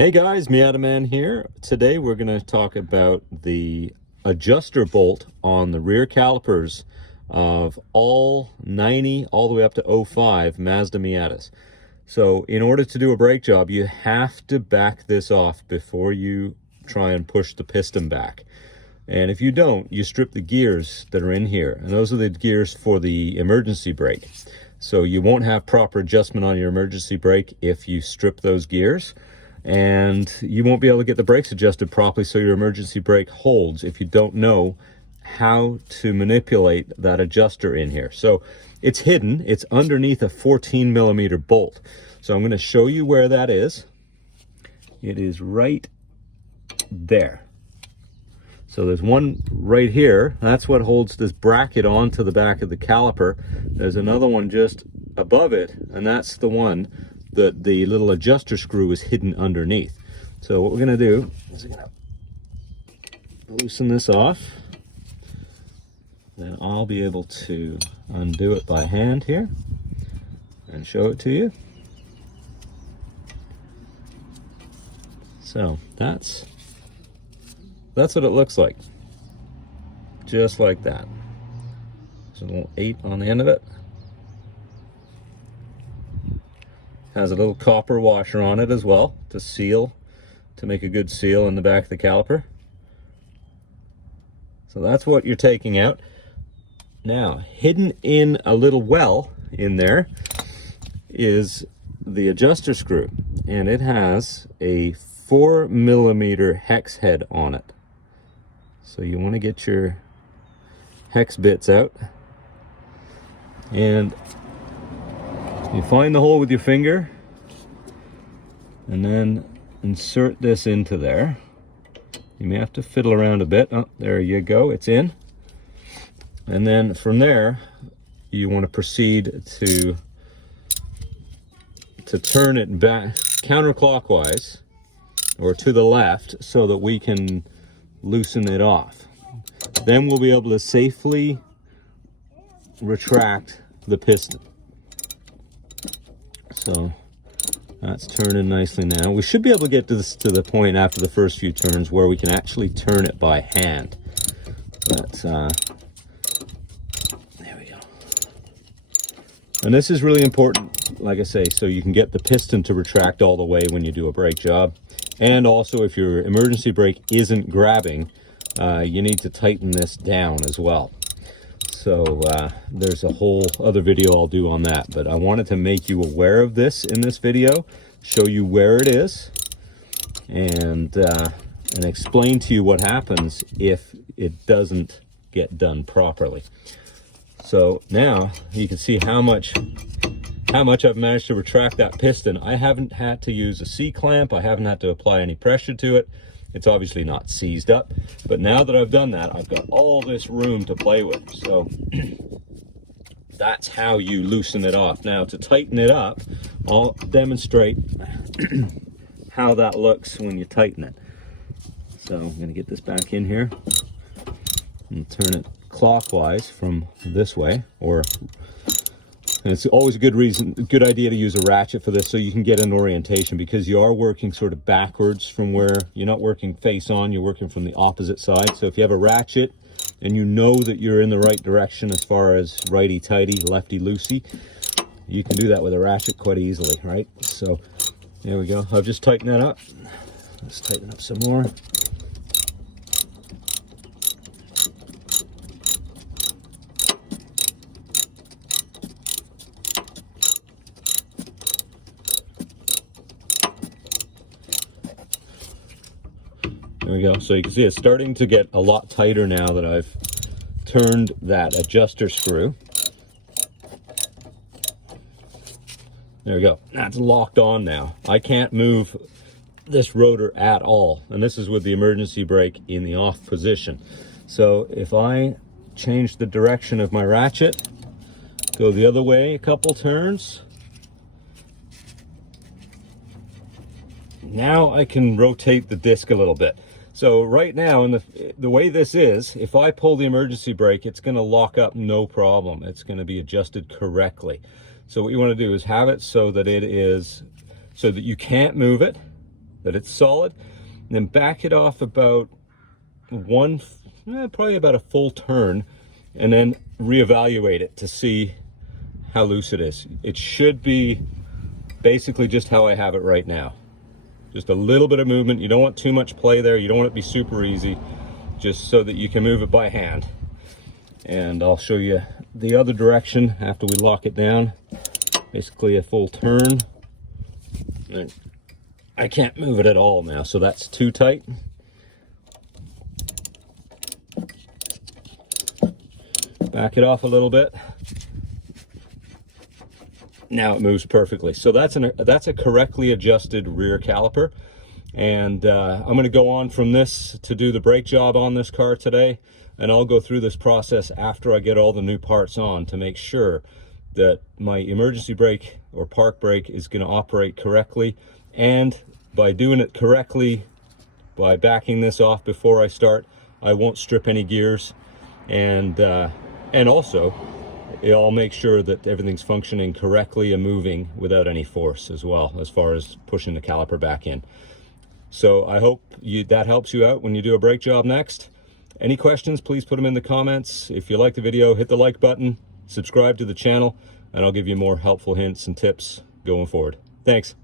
Hey guys, Miata Man here. Today we're going to talk about the adjuster bolt on the rear calipers of all 90 all the way up to 05 Mazda Miatas. So in order to do a brake job, you have to back this off before you try and push the piston back. And if you don't, you strip the gears that are in here. And those are the gears for the emergency brake. So you won't have proper adjustment on your emergency brake if you strip those gears. And you won't be able to get the brakes adjusted properly so your emergency brake holds if you don't know how to manipulate that adjuster in here. So it's hidden, it's underneath a 14mm bolt. So I'm going to show you where that is. It is right there. So there's one right here, that's what holds this bracket onto the back of the caliper. There's another one just above it, and that's the one that the little adjuster screw is hidden underneath. So what we're going to do is we're going to loosen this off. Then I'll be able to undo it by hand here and show it to you. So that's what it looks like. Just like that. There's a little 8 on the end of it. Has a little copper washer on it as well to seal, to make a good seal in the back of the caliper. So that's what you're taking out. Now, hidden in a little well in there is the adjuster screw, and it has a 4mm hex head on it. So you want to get your hex bits out, and you find the hole with your finger and then insert this into there. You may have to fiddle around a bit. Oh, there you go, it's in. And then from there, you want to proceed to turn it back counterclockwise or to the left so that we can loosen it off. Then we'll be able to safely retract the piston. So that's turning nicely now. We should be able to get to the point after the first few turns where we can actually turn it by hand. But there we go. And this is really important, like I say, so you can get the piston to retract all the way when you do a brake job. And also, if your emergency brake isn't grabbing, you need to tighten this down as well. So there's a whole other video I'll do on that, but I wanted to make you aware of this in this video, show you where it is, and explain to you what happens if it doesn't get done properly. So now you can see how much I've managed to retract that piston. I haven't had to use a C-clamp. I haven't had to apply any pressure to it. It's obviously not seized up, but now that I've done that, I've got all this room to play with. So that's how you loosen it off. Now to tighten it up, I'll demonstrate how that looks when you tighten it. So I'm going to get this back in here and turn it clockwise from this way, and it's always a good idea to use a ratchet for this so you can get an orientation, because you are working sort of backwards from where you're not working face on, you're working from the opposite side. So if you have a ratchet and you know that you're in the right direction as far as righty-tighty, lefty-loosey, you can do that with a ratchet quite easily, right? So there we go. I've just tightened that up. Let's tighten up some more. There we go. So you can see it's starting to get a lot tighter now that I've turned that adjuster screw. There we go. That's locked on now. I can't move this rotor at all. And this is with the emergency brake in the off position. So if I change the direction of my ratchet, go the other way a couple turns, now I can rotate the disc a little bit. So right now, in the way this is, if I pull the emergency brake, it's going to lock up no problem. It's going to be adjusted correctly. So what you want to do is have it so that you can't move it, that it's solid, and then back it off about probably about a full turn, and then reevaluate it to see how loose it is. It should be basically just how I have it right now. Just a little bit of movement. You don't want too much play there. You don't want it to be super easy, just so that you can move it by hand. And I'll show you the other direction after we lock it down. Basically a full turn. And I can't move it at all now, so that's too tight. Back it off a little bit. Now it moves perfectly. So that's a correctly adjusted rear caliper. And I'm going to go on from this to do the brake job on this car today. And I'll go through this process after I get all the new parts on to make sure that my emergency brake or park brake is going to operate correctly. And by doing it correctly, by backing this off before I start, I won't strip any gears. And also, I'll make sure that everything's functioning correctly and moving without any force as well, as far as pushing the caliper back in. So I hope that helps you out when you do a brake job next. Any questions, please put them in the comments. If you like the video, hit the like button, subscribe to the channel, and I'll give you more helpful hints and tips going forward. Thanks.